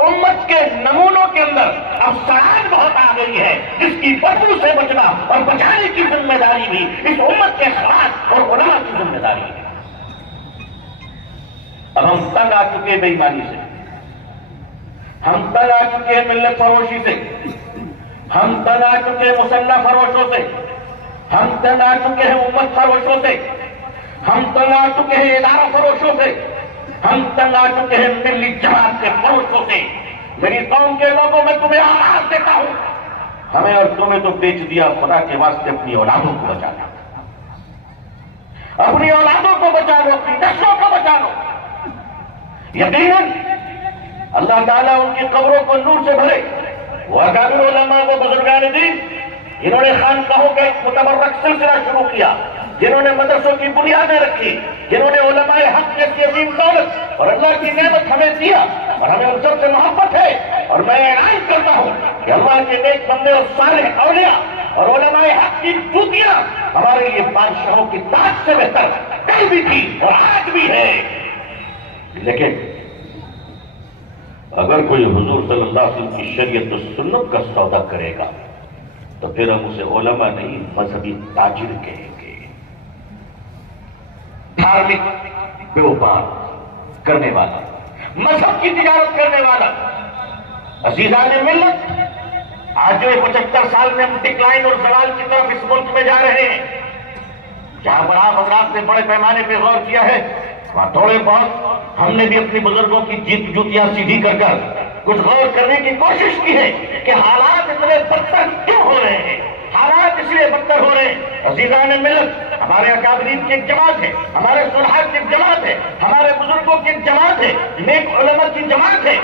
امت کے نمونوں کے اندر اب سڑان بہت آ گئی ہے، جس کی بدبو سے بچنا اور بچانے کی ذمہ داری بھی اس امت کے خلاف اور علماء کی ذمہ داری ہے۔ اب ہم تنگ آ چکے بے ایمانی سے، ہم تنگ آ چکے ہیں ملت فروشی سے، ہم تنگ آ چکے ہیں مسلح فروشوں سے، ہم تنگ آ چکے ہیں امت فروشوں سے، ہم تنگ آ چکے ہیں ادارہ فروشوں سے، ہم تنگ آ چکے ہیں ملی جماعت کے فروشوں سے۔ میری قوم کے لوگوں میں تمہیں آواز دیتا ہوں، ہمیں اور تمہیں تو بیچ دیا، خدا کے واسطے اپنی اولادوں کو بچا لو، اپنی اولادوں کو بچا لو، اپنی نسلوں کو بچا لو۔ یقیناً اللہ تعالیٰ ان کی قبروں کو نور سے بھرے، وہ اکابر علماء و بزرگان دین جنہوں نے خانقاہوں کا ایک متبرک سلسلہ شروع کیا، جنہوں نے مدرسوں کی بنیادیں رکھی، جنہوں نے علماء حق جیسی عظیم دولت اور اللہ کی نعمت ہمیں دیا، اور ہمیں ان سب سے محبت ہے۔ اور میں اعلان کرتا ہوں کہ اللہ کے نیک بندے اور صالح اولیاء اور علماء حق کی جوتیاں ہمارے لیے بادشاہوں کی تاج سے بہتر کل بھی تھی اور آج بھی ہے۔ لیکن اگر کوئی حضور صلی اللہ علیہ وسلم کی شریعت و سنت کا سودا کرے گا تو پھر ہم اسے علماء نہیں مذہبی تاجر کہیں گے، دھارمک بیوپار کرنے والا، مذہب کی تجارت کرنے والا۔ عزیزان ملت، آج جو 75 سال میں ہم ڈکلائن اور زوال کی طرف اس ملک میں جا رہے ہیں، جہاں پر آپ حضرات نے بڑے پیمانے پہ غور کیا ہے، وہاں تھوڑے بہت ہم نے بھی اپنی بزرگوں کی جوتیاں سیدھی کر کر کچھ غور کرنے کی کوشش کی ہے کہ حالات اتنے بدتر کیوں ہو رہے ہیں، حالات اس لیے بدتر ہو رہے ہیں۔ عزیزان ملت، ہمارے اکابرین کی ایک جماعت ہے، ہمارے صلحاء کی ایک جماعت ہے، ہمارے بزرگوں کی ایک جماعت ہے، نیک علماء کی جماعت ہے،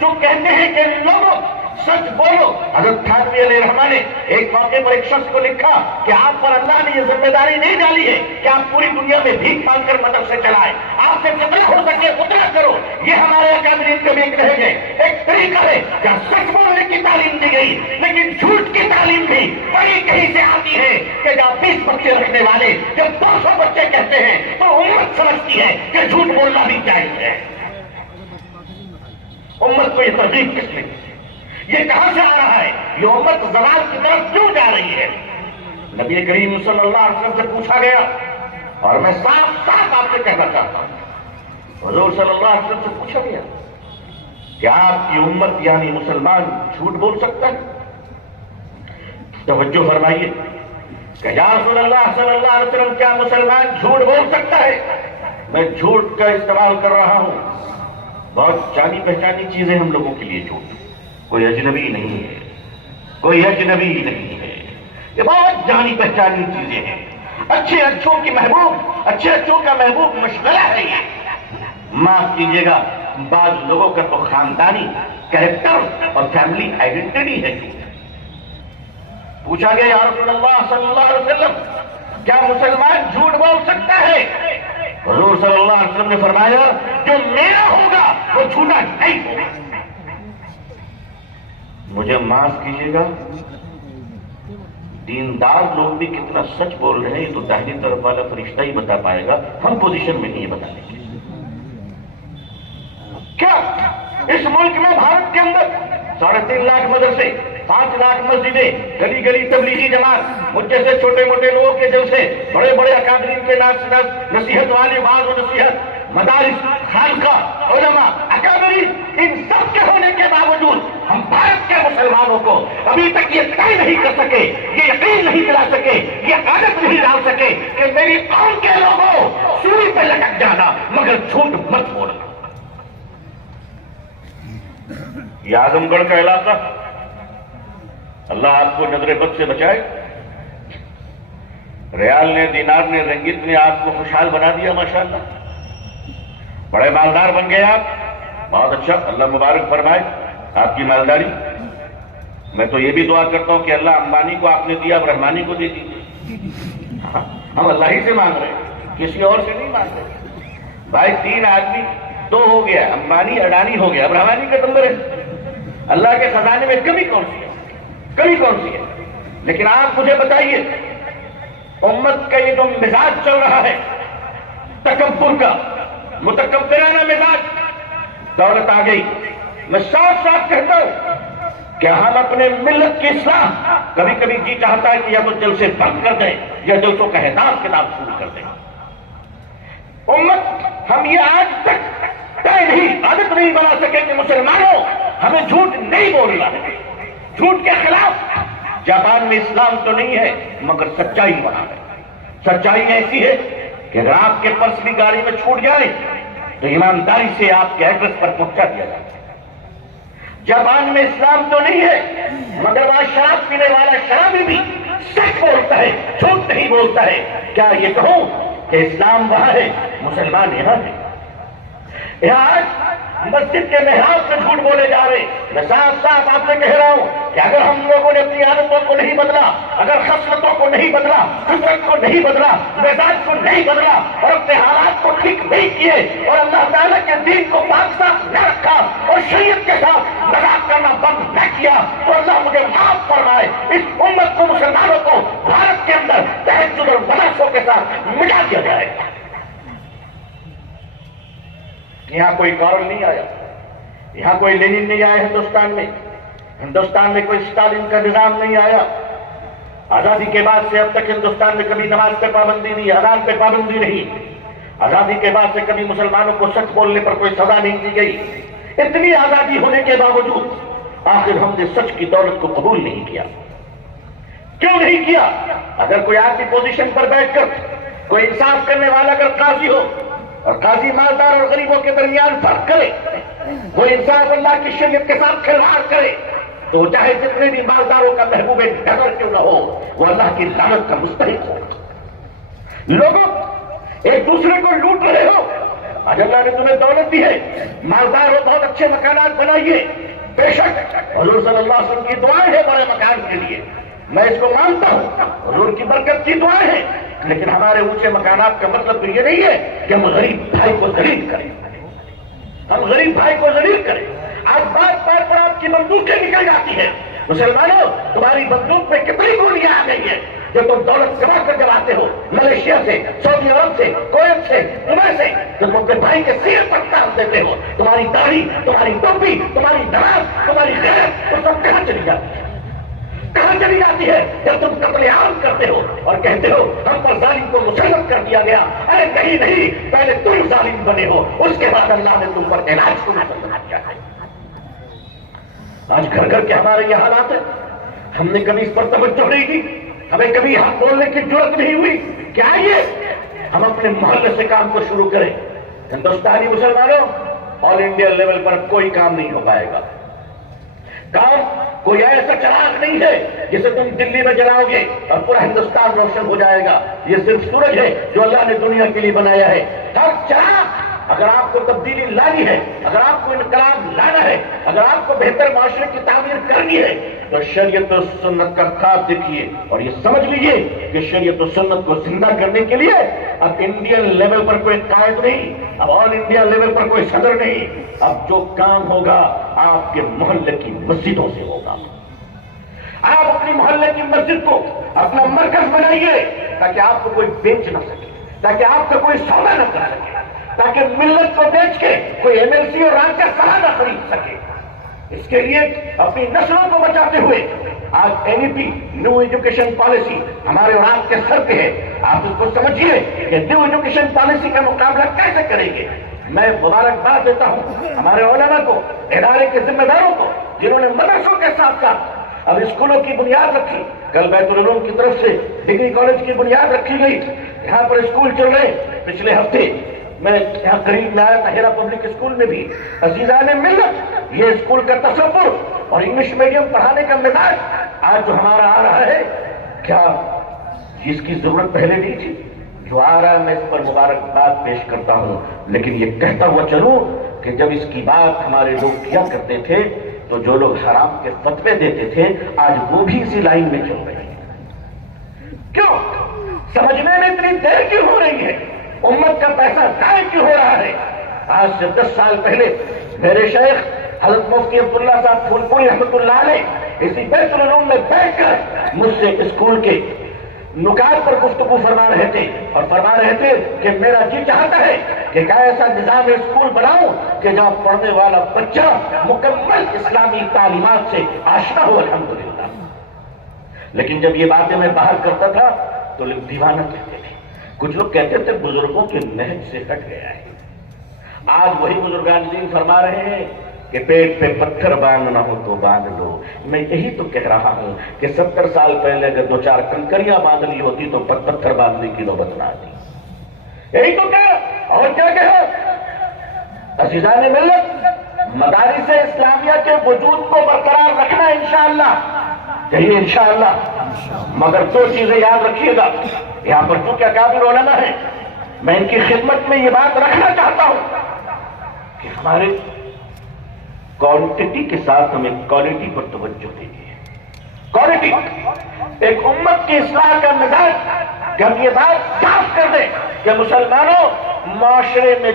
جو کہتے ہیں کہ لوگوں سچ بولو۔ حضرت تھانوی علیہ الرحمہ نے ایک موقع پر ایک شخص کو لکھا کہ آپ پر اللہ نے یہ ذمہ داری نہیں ڈالی ہے کہ آپ پوری دنیا میں بھیک مانگ کر مدرسے چلائیں، آپ سے جتنا ہو سکے اتنا کرو۔ یہ ہمارے اکابرین کے بھی ایک رہ گئے ایک طریقہ ہے جہاں سچ بولنے کی تعلیم دی گئی، لیکن جھوٹ کی تعلیم بھی بڑی کہیں سے آتی ہے کہ جب 20 بچے رکھنے والے جب 200 بچے کہتے ہیں تو امت سمجھتی ہے کہ جھوٹ بولنا بھی جائز ہے۔ امت کو یہ ترغیب کس نے، یہ کہاں سے آ رہا ہے، یہ امت زوال کی طرف کیوں جا رہی ہے؟ نبی کریم صلی اللہ علیہ وسلم سے پوچھا گیا، اور میں صاف صاف آپ سے کہنا چاہتا ہوں، حضور صلی اللہ علیہ وسلم سے پوچھا گیا کہ آپ کی امت یعنی مسلمان جھوٹ بول سکتا ہے؟ توجہ فرمائیے کہ یا رسول اللہ صلی اللہ علیہ وسلم، کیا مسلمان جھوٹ بول سکتا ہے؟ میں جھوٹ کا استعمال کر رہا ہوں، بہت جانی پہچانی چیزیں ہم لوگوں کے لیے جھوٹ، کوئی اجنبی نہیں ہے، کوئی اجنبی نہیں ہے، یہ بہت جانی پہچانی چیزیں ہیں، اچھے اچھوں کی محبوب، اچھے اچھوں کا محبوب مشغلہ ہے یہ۔ معاف کیجیے گا، بعض لوگوں کا تو خاندانی کریکٹر اور فیملی آئیڈینٹی ہے۔ پوچھا گیا یا رسول اللہ صلی اللہ علیہ وسلم، کیا مسلمان جھوٹ بول سکتا ہے؟ حضور صلی اللہ علیہ وسلم نے فرمایا، جو میرا ہوگا وہ جھوٹا نہیں ہوگا۔ مجھے معاف کیجیے گا، دیندار لوگ بھی کتنا سچ بول رہے ہیں یہ تو داہنی طرف والا فرشتہ ہی بتا پائے گا، ہم پوزیشن میں نہیں بتانے کے۔ کیا اس ملک میں بھارت کے اندر 3.5 لاکھ مدرسے، 5 لاکھ مسجدیں، گلی گلی تبلیغی جماعت، مجھ جیسے چھوٹے موٹے لوگوں کے جلسے، بڑے بڑے اکابرین کے نصیحت والے بعض و نصیحت، مدارس، خانقاہ، علماء، اکابرین، ان سب کے ہونے کے باوجود ہم بھارت کے مسلمانوں کو ابھی تک یہ طے نہیں کر سکے، یہ یقین نہیں دلا سکے، یہ عادت نہیں ڈال سکے کہ میری قوم کے لوگوں سوئی پہ لٹک جانا مگر جھوٹ مت بولنا۔ یہ اعظم گڑھ کا علاقہ، اللہ آپ کو نظر بد سے بچائے، ریال نے، دینار نے، رنگت نے آپ کو خوشحال بنا دیا، ماشاءاللہ بڑے مالدار بن گئے آپ، بہت اچھا، اللہ مبارک فرمائے آپ کی مالداری۔ میں تو یہ بھی دعا کرتا ہوں کہ اللہ امبانی کو آپ نے دیا، اب رحمانی کو دے دیجیے۔ ہم اللہ ہی سے مانگ رہے ہیں، کسی اور سے نہیں مانگ رہے۔ بھائی 3 آدمی 2 ہو گیا، امبانی اڈانی ہو گیا، اب رحمانی کا نمبر ہے۔ اللہ کے خزانے میں کمی کون سی ہے؟ کمی کون سی ہے؟ لیکن آپ مجھے بتائیے، امت کا یہ جو مزاج چل رہا ہے تکبر کا، متکبرانہ مزاج، دولت آ گئی، میں صاف صاف کہتا ہوں کہ ہم اپنے ملت کی اصلاح کبھی کبھی جی چاہتا ہے کہ یا تو جلسے بند کر دیں یا جلسوں کا اہداف کتاب شروع کر دیں. امت ہم یہ آج تک طے نہیں عادت نہیں بنا سکے کہ مسلمانوں ہمیں جھوٹ نہیں بولنا ہے. جھوٹ کے خلاف جاپان میں اسلام تو نہیں ہے مگر سچائی وہاں ہے. سچائی ایسی ہے کہ اگر آپ کے پرس بھی گاڑی میں چھوٹ جائے تو ایمانداری سے آپ کے ایڈریس پر پہنچا دیا جائے. جاپان میں اسلام تو نہیں ہے مگر وہاں شراب پینے والا شرابی بھی سچ بولتا ہے, جھوٹ نہیں بولتا ہے. کیا یہ کہوں کہ اسلام وہاں ہے مسلمان یہاں ہے؟ یہاں آج مسجد کے محراب سے جھوٹ بولے جا رہے. میں صاف صاف آپ سے کہہ رہا ہوں کہ اگر ہم لوگوں نے اپنی عادتوں کو نہیں بدلا, اگر خصلتوں کو نہیں بدلا, فطرت کو نہیں بدلا, مزاج کو نہیں بدلا اور اپنے حالات کو ٹھیک نہیں کیے اور اللہ تعالیٰ کے دین کو پاک صاف نہ رکھا اور شریعت کے ساتھ مذاق کرنا بند نہ کیا تو اللہ مجھے معاف فرمائے اس امت کو, مسلمانوں کو بھارت کے اندر تہجد اور مدرسوں کے ساتھ مٹا دیا جائے. یہاں کوئی کارل نہیں آیا, یہاں کوئی لینن نہیں آیا. ہندوستان میں کوئی اسٹالن کا نظام نہیں آیا. آزادی کے بعد سے اب تک ہندوستان میں کبھی نماز پہ پابندی نہیں, اذان پہ پابندی نہیں. آزادی کے بعد سے کبھی مسلمانوں کو سچ بولنے پر کوئی سزا نہیں دی گئی. اتنی آزادی ہونے کے باوجود آخر ہم نے سچ کی دولت کو قبول نہیں کیا. کیوں نہیں کیا؟ اگر کوئی آج کی پوزیشن پر بیٹھ کر کوئی انصاف کرنے والا اگر قاضی ہو اور قاضی مالدار اور غریبوں کے درمیان فرق کرے, وہ انصاف اللہ کی شریعت کے ساتھ کھلواڑ کرے تو چاہے جتنے بھی مالداروں کا محبوب نظر کیوں نہ ہو وہ اللہ کی لعنت کا مستحق ہو. لوگوں ایک دوسرے کو لوٹ رہے ہو. آج اللہ نے تمہیں دولت دی ہے, مالدار ہو, بہت اچھے مکانات بنائیے. بے شک حضور صلی اللہ علیہ وسلم کی دعائیں ہیں بڑے مکان کے لیے, میں اس کو مانتا ہوں, حضور کی برکت کی دعائیں ہیں. لیکن ہمارے اونچے مکانات کا مطلب تو یہ نہیں ہے کہ ہم غریب بھائی کو ذلیل کریں. ہم غریب بھائی کو ذلیل کریں. آج بات بات پر آپ کی بندوقیں نکل جاتی ہیں. مسلمانوں تمہاری بندوق میں کتنی گولیاں آ گئی ہیں جو تم دولت کما کر جب آتے ہو ملیشیا سے, سعودی عرب سے, کویت سے, دبئی سے, تم اپنے بھائی کے سیر پر تاج دیتے ہو. تمہاری داڑھی, تمہاری ٹوپی, تمہاری نماز, تمہاری غیرت, وہ سب کہاں چلی جاتی ہے؟ کہاں چلی جاتی ہے جب تم قتل عام کرتے ہو اور کہتے ہو ہم پر ظالم کو مسلط کر دیا گیا؟ ارے نہیں نہیں, پہلے تم ظالم بنے ہو, اس کے بعد اللہ نے تم پر علاج کو مسلط کیا ہے. آج گھر گھر کے ہمارے یہ حالات ہیں. ہم نے کبھی اس پر توجہ نہیں دی, ہمیں کبھی ہاتھ بولنے کی ضرورت نہیں ہوئی. کیا یہ ہم اپنے محلے سے کام کو شروع کریں؟ ہندوستانی مسلمانوں آل انڈیا لیول پر کوئی کام نہیں ہو پائے گا. کام کوئی ایسا چراغ نہیں ہے جسے تم دلی میں جلاؤ گے اور پورا ہندوستان روشن ہو جائے گا. یہ صرف سورج ہے جو اللہ نے دنیا کے لیے بنایا ہے. ہر چراغ اگر آپ کو تبدیلی لانی ہے, اگر آپ کو انقلاب لانا ہے, اگر آپ کو بہتر معاشرے کی تعمیر کرنی ہے تو شریعت و سنت کا خواب دیکھیے اور یہ سمجھ لیجیے کہ شریعت و سنت کو زندہ کرنے کے لیے اب انڈین لیول پر کوئی قائد نہیں, اب آل انڈیا لیول پر کوئی صدر نہیں. اب جو کام ہوگا آپ کے محلے کی مسجدوں سے ہوگا. آپ اپنی محلے کی مسجد کو اپنا مرکز بنائیے تاکہ آپ کو کوئی بیچ نہ سکے, تاکہ آپ کا کوئی سودا نہ کر سکے, تاکہ ملت کو بیچ کے کوئی MLC اور رانچ کا سامان نہ خرید سکے. اس کے لیے اپنی نسلوں کو بچاتے ہوئے آج NEP نیو ایجوکیشن پالیسی ہمارے اور آپ کے سر پہ ہے. آپ اس کو سمجھیے کہ نیو ایجوکیشن پالیسی کا مقابلہ کیسے کریں گے. میں مبارکباد دیتا ہوں ہمارے علماء کو, ادارے کے ذمہ داروں کو جنہوں نے مدرسوں کے ساتھ ساتھ اب اسکولوں کی بنیاد رکھی. کل بیت العلوم کی طرف سے ڈگری کالج کی بنیاد رکھی گئی. یہاں پر اسکول چل رہے. پچھلے ہفتے میں یہاں قریب میں آیا تھا پبلک اسکول میں بھی. عزیزان ملت, یہ اسکول کا تصور اور انگلش میڈیم پڑھانے کا مزاج آج جو ہمارا آ رہا ہے, کیا اس کی ضرورت پہلے نہیں تھی؟ جو آ رہا ہے میں اس پر مبارکباد پیش کرتا ہوں, لیکن یہ کہتا ہوا چلوں کہ جب اس کی بات ہمارے لوگ کیا کرتے تھے تو جو لوگ حرام کے فتوے دیتے تھے آج وہ بھی اسی لائن میں چل رہے ہیں. کیوں سمجھنے میں اتنی دیر کیوں ہو رہی ہے؟ امت کا پیسہ ضائع کیوں ہو رہا ہے؟ آج سے 10 سال پہلے میرے شیخ حضرت مفتی عبداللہ صاحب پھول پوری رحمۃ اللہ علیہ اسی بیت العلوم میں بیٹھ کر مجھ سے اسکول کے نکات پر گفتگو فرما رہے تھے اور فرما رہے تھے کہ میرا جی چاہتا ہے کہ کیا ایسا نظام اسکول بناؤں کہ جہاں پڑھنے والا بچہ مکمل اسلامی تعلیمات سے آشنا ہو، الحمدللہ۔ لیکن جب یہ باتیں میں باہر کرتا تھا تو لوگ دیوانہ کہتے تھے، کچھ لوگ کہتے تھے بزرگوں کے نہج سے ہٹ گیا ہے۔ آج وہی بزرگان دین فرما رہے ہیں کہ پیٹ پہ پتھر باندھنا ہو تو باندھ لو۔ میں یہی تو کہہ رہا ہوں کہ 70 سال پہلے اگر 2-4 کنکریاں باندھ لی ہوتی تو پتھر باندھنے کی نوبت نہ آتی۔ یہی تو کہا، اور کیا کہا؟ عزیزان ملت، مدارس اسلامیہ کے وجود کو برقرار رکھنا انشاءاللہ، کہیے انشاءاللہ۔ مگر 2 چیزیں یاد رکھیے گا، یہاں پر جو کیا کافر علماء ہیں، میں ان کی خدمت میں یہ بات رکھنا چاہتا ہوں کہ ہمارے کوانٹٹی کے ساتھ ہمیں کوالٹی پر توجہ دینی ہے۔ کوالٹی ایک امت کی اصلاح کا مزاج کہ ہم یہ بات صاف کر دیں کہ مسلمانوں، معاشرے میں